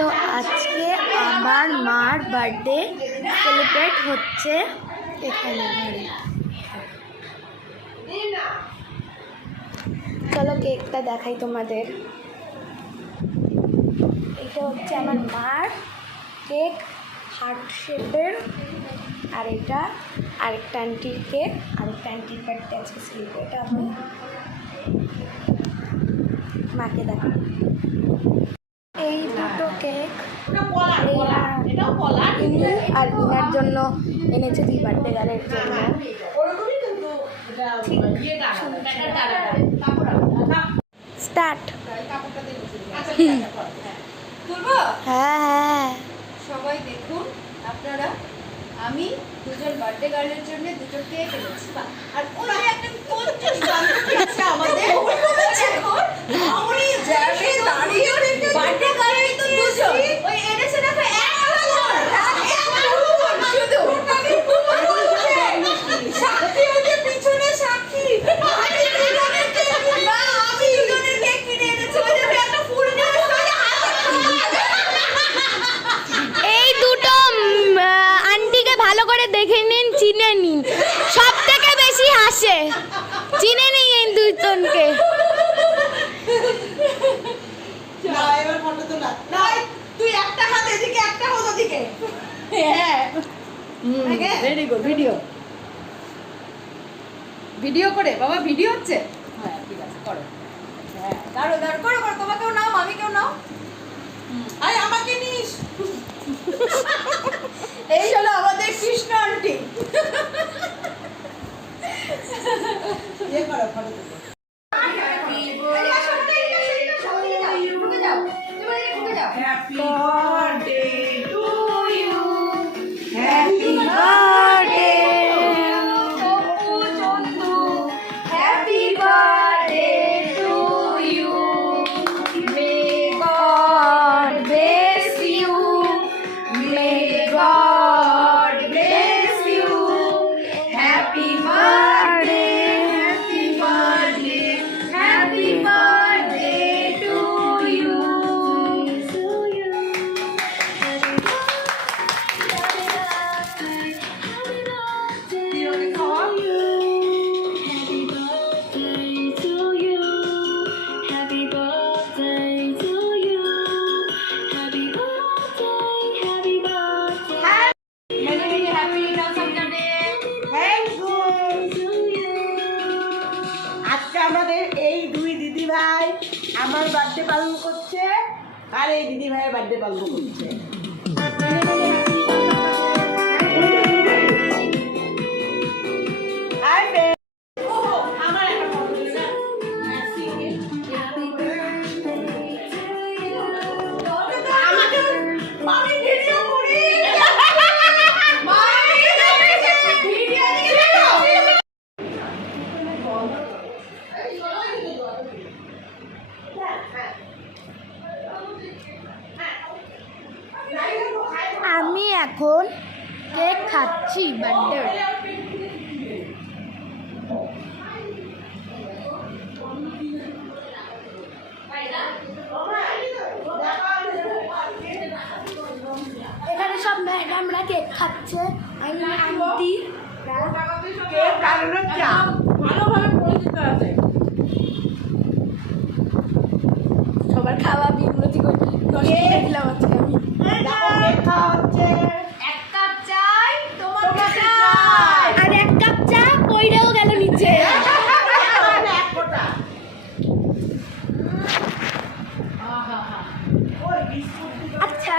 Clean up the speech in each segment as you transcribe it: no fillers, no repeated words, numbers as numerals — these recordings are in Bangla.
তো আজকে আমার মার বার্থডে সেলিব্রেট হচ্ছে এখানে ঘরে। চলো কেকটা দেখাই তোমাদের। এটা হচ্ছে আমার মার কেক, হার্ট শেপের। আর এটা আরেকটা আন্টির কেক, আরেকটা আন্টির বার্থডে আজকে সেলিব্রেট হবে। মাকে দেখা এই দুটো কেক আর ইনার জন্য এনেছে, 2 বার্থডে গার্লের জন্য। স্টার্ট। হ্যাঁ, সবাই দেখুন আপনারা, আমি 2জন বার্থডে গার্লের জন্য 2টো কেক এনেছি। আর ওই যে একটা কঞ্জুস বান্ধবী আছে আমাদের, আমরি যাবে দাঁড়িয়ে বার্থডে গার্লের তো 2জন, ওই এনেছে দেখো শুধু সাথী ওদের পিছনে সাক্ষী। আমি 2জনের কেক কিনে এনেছি, ওই যে একটা ফুল নিয়ে এই দুটো আন্টিকে ভালো করে দেখে নিন, চিনে নিন। সব থেকে বেশি হাসে, চিনে নিন এই দুজনকে। তুই একটা হাত এদিকে, একটা হাত ওদিকে। হ্যাঁ, ভেরি গুড। ভিডিও করে বাবা, ভিডিও হচ্ছে। হ্যাঁ ঠিক আছে, করো। হ্যাঁ দাঁড়ো করো, তোমাকেও নাও, মামিকেও নাও। আয় আমাকে নিস। এই হলো আমাদের কৃষ্ণ আন্টি। ये करो फटो दो। Happy birthday to you, happy birthday to you, happy birthday to Chandu, happy birthday to you, may God bless you, may God bless you, happy birthday, happy birthday, happy birthday to you. আজকে আমাদের এই 2 দিদি ভাই আমার বার্থডে পালন করছে, আর এই দিদি ভাইয়ের বার্থডে পালন করছে। আমি এখন কেক খাচ্ছি বার্থডে। এখানে সব ম্যাডামরা কেক খাচ্ছে, আমি আন্টি কেক কারণে চা ভালোভাবে পরিচিত আছে। সবার খাওয়া বিরতি করে নষ্ট করে দিলাম আজকে আমি। কেক খাওয়া হচ্ছে। এক কাপ চাই, তোমার কাছে আর 1 কাপ চা পইড়েও গেল নিচে। এক ফোঁটা। আচ্ছা,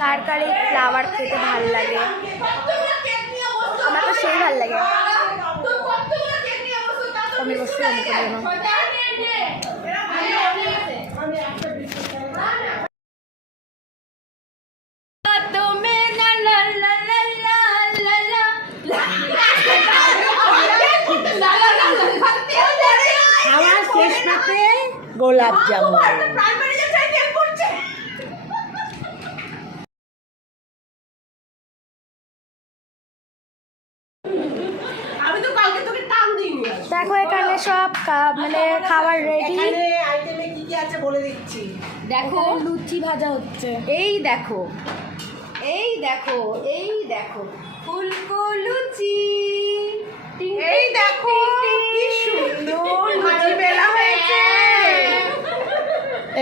কার কার এই ফ্লাওয়ার খেতে ভালো লাগে? আমার তো সেই ভালো লাগে। কমে বসে আমি করে না। খাওয়ার শেষ পাতে গোলাপ জামুন। আমি তো কালকে তোকে টান দিইনি। দেখো এখানে সব মানে খাবার রেডি। এখানে আইটেমে কি কি আছে বলে দিচ্ছি। দেখো লুচি ভাজা হচ্ছে। এই দেখো এই দেখো এই দেখো ফুলকো লুচি, এই দেখো কি সুন্দর লুচি বেলা হয়েছে।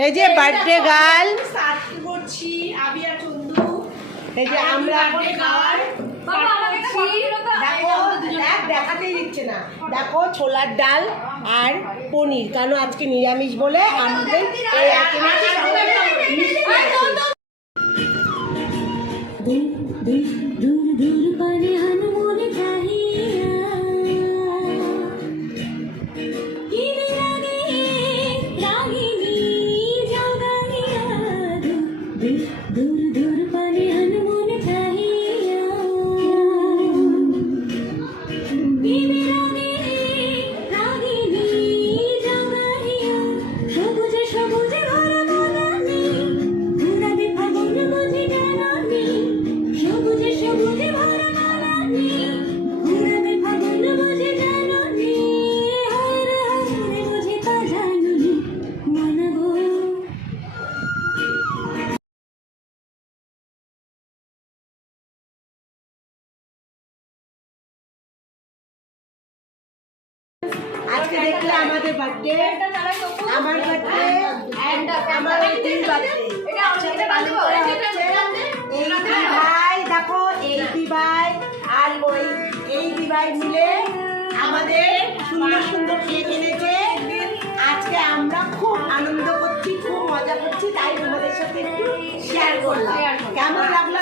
এই যে বার্থডে গার্ল সার্ভ করছি আবি আর চন্দু। এই যে আমরা এখন খাবার বাবা আমাকে একটা ফটো দিলো তো। দেখো দেখাতেই দিচ্ছে না। দেখো ছোলার ডাল আর পনির, কারণ আজকে নিরামিষ বলে আমাদের এই আইটেমে दूर दूर पर हनुमान चाहिया कीने लगे रागिनी जोगानिया दूर दूर पर हनुमान चाहिया कीने लगे रागिनी जोगानिया সবুজ সবুজ ঘর বাগানে ঘুরাবে ফাগুন বুঝি জানানি সবুজ সবুজ ভরা বাগানে ঘুরাবে ফাগুন বুঝি জানানি হরে হরে বুঝি তা জানুনি মানবো আজকে দেখলে আমাদের বার্থডে, আমার বার্থডে আমার তিন বার্থডে। এই দুই ভাই দেখো, এই দুই ভাই আর ওই এই দুই ভাই মিলে আমাদের সুন্দর সুন্দর কেক এনেছে। আজকে আমরা খুব আনন্দ করছি, খুব মজা করছি, তাই তোমাদের সাথে একটু শেয়ার করলাম। কেমন লাগলো